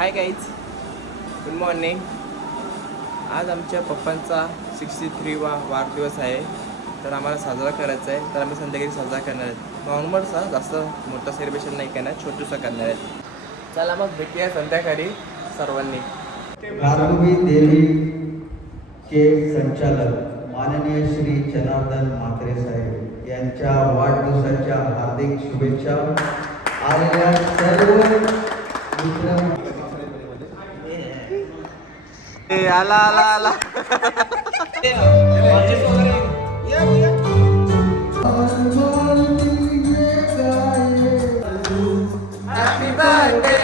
Hi guys, good morning. आज आमच्या पप्पांचा 63वा वाढदिवस आहे, तर आम्हाला साजरा करायचा आहे. तर आम्ही संध्याकाळी साजरा करणार आहेत. नॉर्मलचा जास्त मोठं सेलिब्रेशन नाही करणार, छोटूसं करणार आहेत. चला मग भेटूया संध्याकाळी सर्वांनी. गारगोबी देवी के संचालक माननीय श्री जनार्दन म्हात्रे साहेब यांच्या वाढदिवसाच्या हार्दिक शुभेच्छा. आलेल्या सर्व मित्र आला आला आला. हॅपी बर्थडे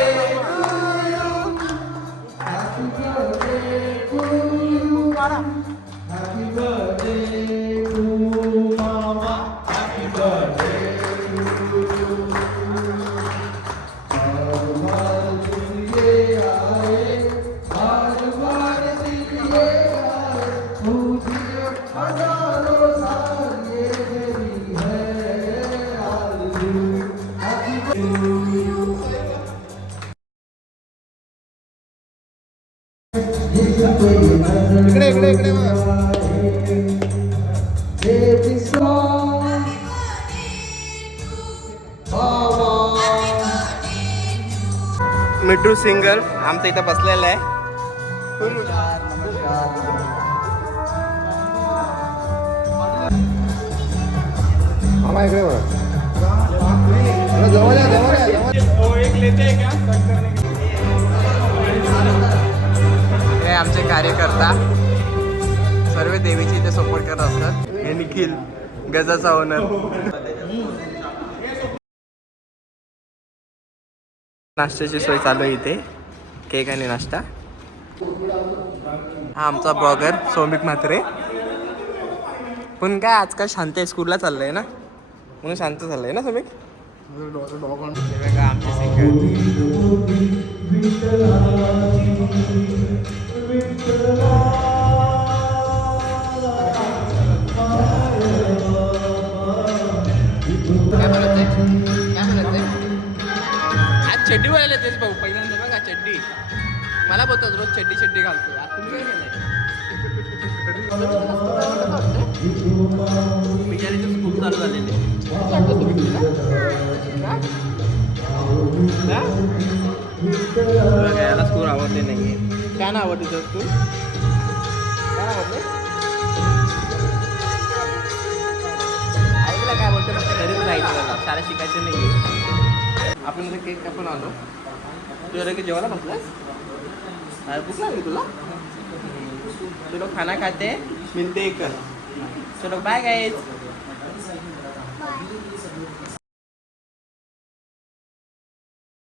इकडे इकडे इकडे मिठू सिंगर आमच्या इथं बसलेला आहे. मामा इकडे बघा. जवळ या, जवळ या, जवळ. हे आमचे कार्यकर्ता सर्व देवीची इथे सपोर्ट करत असतात. हे निखिल गजाचा ओनर. नाश्त्याची सोय चालू आहे इथे, केक आणि नाश्ता. हा आमचा ब्लॉगर सौमिक म्हात्रे. पण काय आजकाल शांत आहे, स्कूलला चाललंय ना म्हणून शांत झालंय ना सौमिक. आमचे सिंगर आज चड्डी बोलायला तेच भाऊ पहिल्यांदा बघा चड्डी. मला बोलतात रोज चड्डी चड्डी घालतो. आज तुम्ही काय केलंय? बिचारीचे स्कूल चालू झालेले. याला स्कूल आवडले नाहीये. काय ना आवडते तुझं स्कूल? काय आवडते? ऐकलं काय बोलतो? घरीच राहायचं, शाळा शिकायचं नाहीये. आपण जर केक कापून आलो, तू जरा की जेवायला बसलास? भूक लागली तुला? चलो खाना खाते मिलते एक. चलो बाय गाइस.